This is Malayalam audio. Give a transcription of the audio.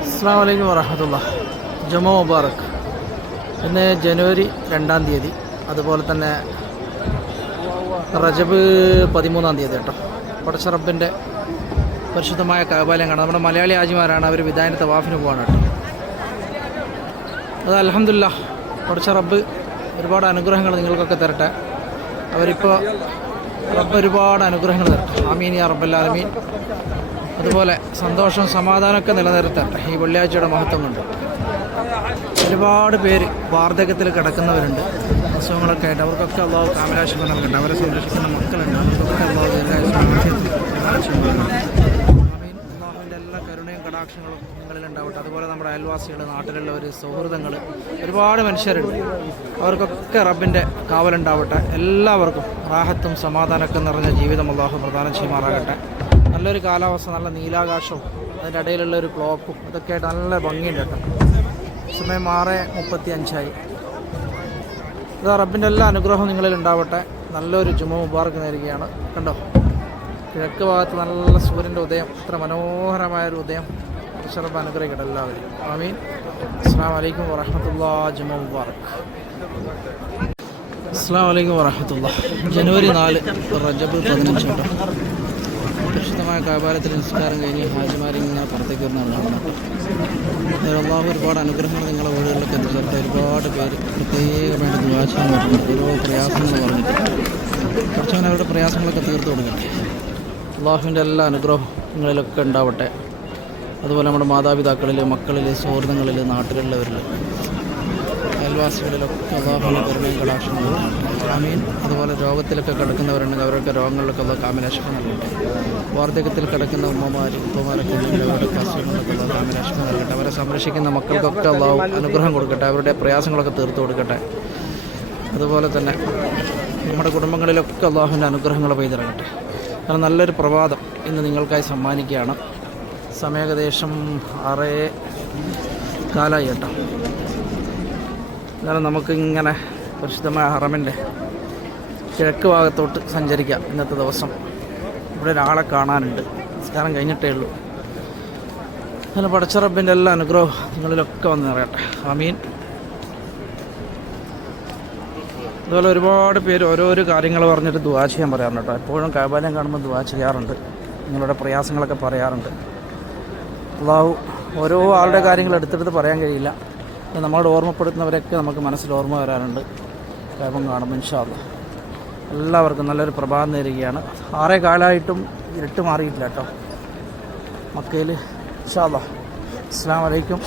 അസ്സാം വലൈക്കും വറഹമത്തുള്ള ജമ മുബാറക്. ഇന്ന് ജനുവരി രണ്ടാം തീയതി. അതുപോലെ തന്നെ റജബ് പതിമൂന്നാം തീയതി കേട്ടോ. പടച്ചറബിന്റെ പരിശുദ്ധമായ കാബാലയം കാണാം. നമ്മുടെ മലയാളി ആജിമാരാണ് അവർ വിദായന തവാഫിന് പോകാൻ കേട്ടോ. അത് അലഹമില്ല പടച്ച റബ്ബ് ഒരുപാട് അനുഗ്രഹങ്ങൾ നിങ്ങൾക്കൊക്കെ തരട്ടെ. അവരിപ്പോൾ റബ്ബ് ഒരുപാട് അനുഗ്രഹങ്ങൾ തരട്ടെ. ആമീൻ യാ റബ്ബല്ലാലമീൻ അതുപോലെ സന്തോഷം സമാധാനമൊക്കെ നിലനിർത്തട്ടെ ഈ വെള്ളിയാഴ്ചയുടെ മഹത്വം കൊണ്ട് ഒരുപാട് പേര് വാർദ്ധക്യത്തിൽ കിടക്കുന്നവരുണ്ട്. അസുഖങ്ങളൊക്കെ ആയിട്ട് അവർക്കൊക്കെ അള്ളാഹു കാമരാശികൾ നൽകട്ടെ. അവരെ സംരക്ഷിക്കുന്ന മക്കളുണ്ട്. അവർക്കൊക്കെ അള്ളാഹു അള്ളാഹുവിന്റെ എല്ലാ കരുണയും കടാക്ഷങ്ങളും നിങ്ങളിൽ ഉണ്ടാവട്ടെ. അതുപോലെ നമ്മുടെ അയൽവാസികൾ നാട്ടിലുള്ള ഒരു സൗഹൃദങ്ങൾ ഒരുപാട് മനുഷ്യരുണ്ട്. അവർക്കൊക്കെ റബ്ബിന്റെ കാവലുണ്ടാവട്ടെ. എല്ലാവർക്കും റാഹത്തും സമാധാനമൊക്കെ നിറഞ്ഞ ജീവിതം അള്ളാഹു പ്രദാനം ചെയ്യുമാറാകട്ടെ. നല്ലൊരു കാലാവസ്ഥ നല്ല നീലാകാശവും അതിന്റെ ഇടയിലുള്ള ഒരു ക്ലോക്കും ഇതൊക്കെ ആയിട്ട് നല്ല ഭംഗിയുണ്ട് കേട്ടോ. സമയം ആറ് മുപ്പത്തി അഞ്ചായി ഇത് റബ്ബിന്റെ എല്ലാ അനുഗ്രഹവും നിങ്ങളിൽ ഉണ്ടാവട്ടെ. നല്ലൊരു ജുമ മുബാർക്ക് നേരുകയാണ്. കണ്ടോ? കിഴക്ക് ഭാഗത്ത് നല്ല സൂര്യന്റെ ഉദയം ഇത്ര മനോഹരമായൊരു ഉദയം. റബ്ബ് അനുഗ്രഹിക്കട്ടെ എല്ലാവരും. ആമീൻ. അസ്സാം വലൈക്കും വറഹമത്തുള്ള ജുമ മുബാർക്ക് അസ്സാം വലൈക്കും വറഹമത്തുള്ള ജനുവരി നാല് റജബ് പതിനഞ്ച് കേട്ടോ. പരിശുദ്ധമായ കാപാലത്തിൽ നിസ്കാരം കഴിഞ്ഞ് ഹാജിമാരി ഇങ്ങനെ പുറത്തേക്ക് വരുന്നതാണ് കേട്ടോ അള്ളാഹു ഒരുപാട് അനുഗ്രഹങ്ങൾ നിങ്ങളുടെ വീടുകളിലൊക്കെ എത്തിച്ചേർത്ത് ഒരുപാട് പേര് പ്രത്യേകമായിട്ട് ദുവാശം പറഞ്ഞിട്ട് ഓരോ പ്രയാസങ്ങൾ പറഞ്ഞിട്ട്. കുറച്ചവൻ അവരുടെ പ്രയാസങ്ങളൊക്കെ തീർത്തു കൊടുക്കണം അള്ളാഹുവിന്റെ എല്ലാ അനുഗ്രഹങ്ങളിലൊക്കെ ഉണ്ടാവട്ടെ. അതുപോലെ നമ്മുടെ മാതാപിതാക്കളിൽ മക്കളിൽ സുഹൃത്തുക്കളിൽ നാട്ടിലുള്ളവരിൽ അയൽവാസികളിലൊക്കെ അള്ളാഹുവിന്റെ കരുണയും കടാക്ഷങ്ങളും ആമീൻ. അതുപോലെ രോഗത്തിലൊക്കെ കിടക്കുന്നവരുണ്ടെങ്കിൽ അവരൊക്കെ രോഗങ്ങളിലൊക്കെ ഉള്ള കാമരാശിപ്പ് നൽകട്ടെ. വാർദ്ധക്യത്തിൽ കിടക്കുന്ന ഉമ്മമാർ ഉപ്പമാരൊക്കെ ഉണ്ടെങ്കിൽ അവരുടെ അസുഖങ്ങളൊക്കെ ഉള്ള കാമരാശിപ്പ് നൽകട്ടെ. അവരെ സംരക്ഷിക്കുന്ന മക്കൾക്കൊക്കെ അള്ളാഹു അനുഗ്രഹം കൊടുക്കട്ടെ. അവരുടെ പ്രയാസങ്ങളൊക്കെ തീർത്തു കൊടുക്കട്ടെ. അതുപോലെ തന്നെ നമ്മുടെ കുടുംബങ്ങളിലൊക്കെ അള്ളാഹുവിന്റെ അനുഗ്രഹങ്ങൾ പെയ്തിറങ്ങട്ടെ. കാരണം നല്ലൊരു പ്രഭാതം ഇന്ന് നിങ്ങൾക്കായി സമ്മാനിക്കുകയാണ്. സമയം ഏകദേശം ആറേ കാലായി കേട്ടോ. എന്നാലും നമുക്ക് ഇങ്ങനെ പരിശുദ്ധമായ ഹറമിന്റെ കിഴക്ക് ഭാഗത്തോട്ട് സഞ്ചരിക്കാം ഇന്നത്തെ ദിവസം. ഇവിടെ ഒരാളെ കാണാനുണ്ട്. നിസ്കാരം കഴിഞ്ഞിട്ടേ ഉള്ളൂ. നല്ല പടച്ചറബിന്റെ എല്ലാ അനുഗ്രഹവും നിങ്ങളിലൊക്കെ വന്ന് നിറയട്ടെ. ആമീൻ. അതുപോലെ ഒരുപാട് പേര് ഓരോരോ കാര്യങ്ങൾ പറഞ്ഞിട്ട് ദുവാ ചെയ്യാൻ പറയാറുണ്ട് കേട്ടോ. എപ്പോഴും കാബാലയം കാണുമ്പോൾ ദുവാ ചെയ്യാറുണ്ട്. നിങ്ങളുടെ പ്രയാസങ്ങളൊക്കെ പറയാറുണ്ട്. അള്ളാഹു ഓരോ ആളുടെ കാര്യങ്ങൾ എടുത്തെടുത്ത് പറയാൻ കഴിയില്ല. നമ്മളോട് ഓർമ്മപ്പെടുത്തുന്നവരൊക്കെ നമുക്ക് മനസ്സിൽ ഓർമ്മ വരാറുണ്ട്. കാബം കാണുമ്പോൾ ഇൻഷാല്ല എല്ലാവർക്കും നല്ലൊരു പ്രഭാതം നേരുകയാണ്. ആറേ കാലമായിട്ടും ഇരട്ട് മാറിയിട്ടില്ല കേട്ടോ. മക്കയിൽ ഇൻഷാല്ല അസ്സാം വലൈക്കും